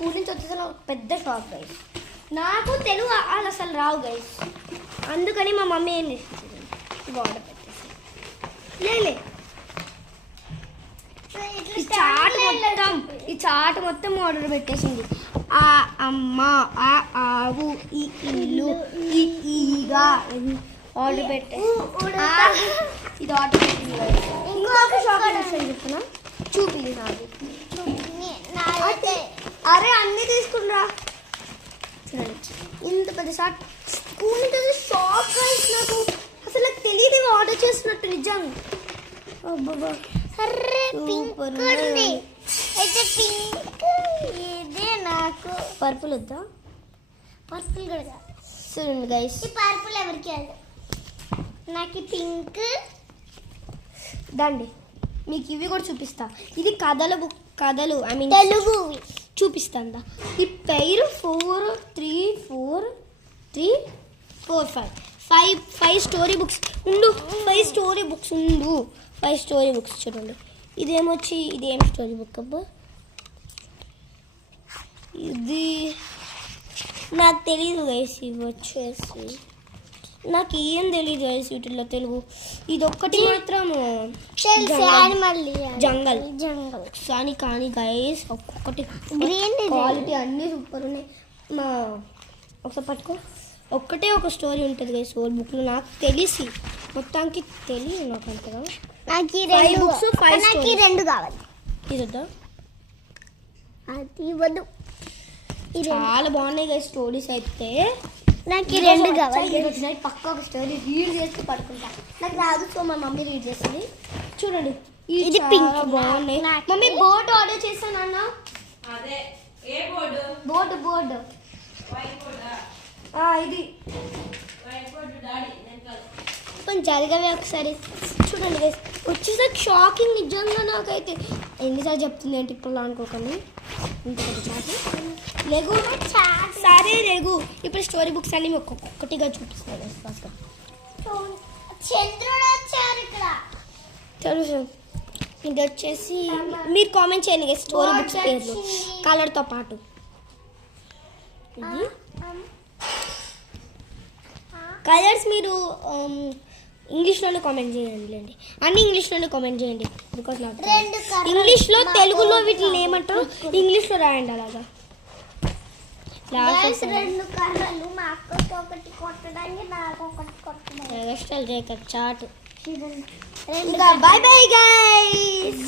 School నుంచి వచ్చేసి పెద్ద షాక్ గైస్. నాకు తెలుగు వాళ్ళు అసలు రావు గైస్, అందుకని మా మమ్మీ ఏం చేసింది ఇవి ఆర్డర్ పెట్టేసి లేలే ఈ చాట్ మొత్తం ఆర్డర్ పెట్టేసింది. ఆ అమ్మ, ఆ ఆవు, ఈ ఇల్లు, ఈ ఈగ ఆర్డర్ పెట్టేసి ఇది ఆర్డర్ పెట్టింది. ఇంకొక షాప్ చెప్తున్నా చూపి నాది. అరే అన్నీ తీసుకురా. ఇంత పెద్ద షాప్ స్కూల్ నుంచి షాప్ గైస్. నాకు అసలు నాకు తెలియదు ఇవి ఆర్డర్ చేస్తున్నట్టు నిజంగా. అబ్బబ్బా అరే పింక్ ఉంది. అయితే పింక్ ఇదే నాకు. పర్పుల్ వద్దా? పర్పుల్ కూడా చూడండి గైస్, ఈ పర్పుల్ ఎవరికి అది? నాకు పింక్. దండి మీకు ఇవి కూడా చూపిస్తా. ఇది కథల బుక్, కథలు ఐ మీన్ తెలుగు చూపిస్తాందా. ఈ పేరు 4 3 4 3 4 5 స్టోరీ బుక్స్ ఉండు. 5 స్టోరీ బుక్స్ ఉండు. 5 స్టోరీ బుక్స్ చూడండి. ఇదేమొచ్చి ఇదేం స్టోరీ బుక్ అబ్బా, ఇది నాకు తెలీదు గైస్. ఇవి వచ్చేసి నాకు ఏం తెలీదు గైస్ వీటిల్లో తెలుగు. ఇది ఒక్కటి మాత్రం జంగల్ కానీ కానీ గైస్ ఒక్కొక్కటి గ్రీన్ క్వాలిటీ అన్నీ సూపర్ ఉన్నాయి. మా ఒకసారి పట్టుకో. ఒక్కటే ఒక స్టోరీ ఉంటుంది గైస్ ఓల్డ్ బుక్లో. నాకు తెలిసి మొత్తానికి తెలియదు నాకు అంతగా. నాకు ఈ 5 రెండు books, 5 నాకు ఈ stories. రెండు కావాలి. ఇది వద్దా? అది వద్దు. చాలా బాగున్నాయి గైస్ స్టోరీస్ అయితే. నాకు ఈ రెండు కావాలి. ఈరోజు నైట్ పక్క ఒక స్టోరీ రీడ్ చేస్తూ పడుకుంటా. నాకు రాదు, సో మా మమ్మీ రీడ్ చేస్తుంది. చూడండి ఇది చాలా pink. బాగున్నాయి. మమ్మీ బోర్డు ఆర్డర్ చేశాను అన్న. అదే ఏ బోర్డు? బోర్డు వైట్ బోర్డా? ఇది వైట్ బోర్డు డాడీ వెనకాల. కొంచెం జరగవే ఒకసారి. చూడండి guys, వచ్చేసరికి షాకింగ్ నిజంగా. నాకైతే ఎన్నిసార్లు చెప్తుంది ఏంటి ఇప్పుడు అనుకోకండి. ఇంత పెద్ద చాటు లేగు. సరే రేగు, ఇప్పుడు స్టోరీ బుక్స్ అన్ని ఒక్కొక్కటిగా చూపిస్తాను. చంద్రుడు వచ్చారు ఇక్కడ. తెలుసు. ఇది వచ్చేసి మీరు కామెంట్ చేయండి స్టోరీ బుక్స్ పేర్లు కలర్తో పాటు. ఇది కలర్స్ మీరు ఇంగ్లీష్లోనే కామెంట్ చేయండి అండి. అన్ని ఇంగ్లీష్లోనే కామెంట్ చేయండి. బికాస్ నాకు రెండు కలర్లు. ఇంగ్లీష్లో తెలుగులో వీటిని ఏమంటారు ఇంగ్లీష్లో రాయండి అలాగా. Guys, రెండు కర్రలు మా అక్కకి ఒకటి కొట్టడానికి నాకు ఒకటి కొట్టడానికి. చాట్. రెండు బై బై గైస్.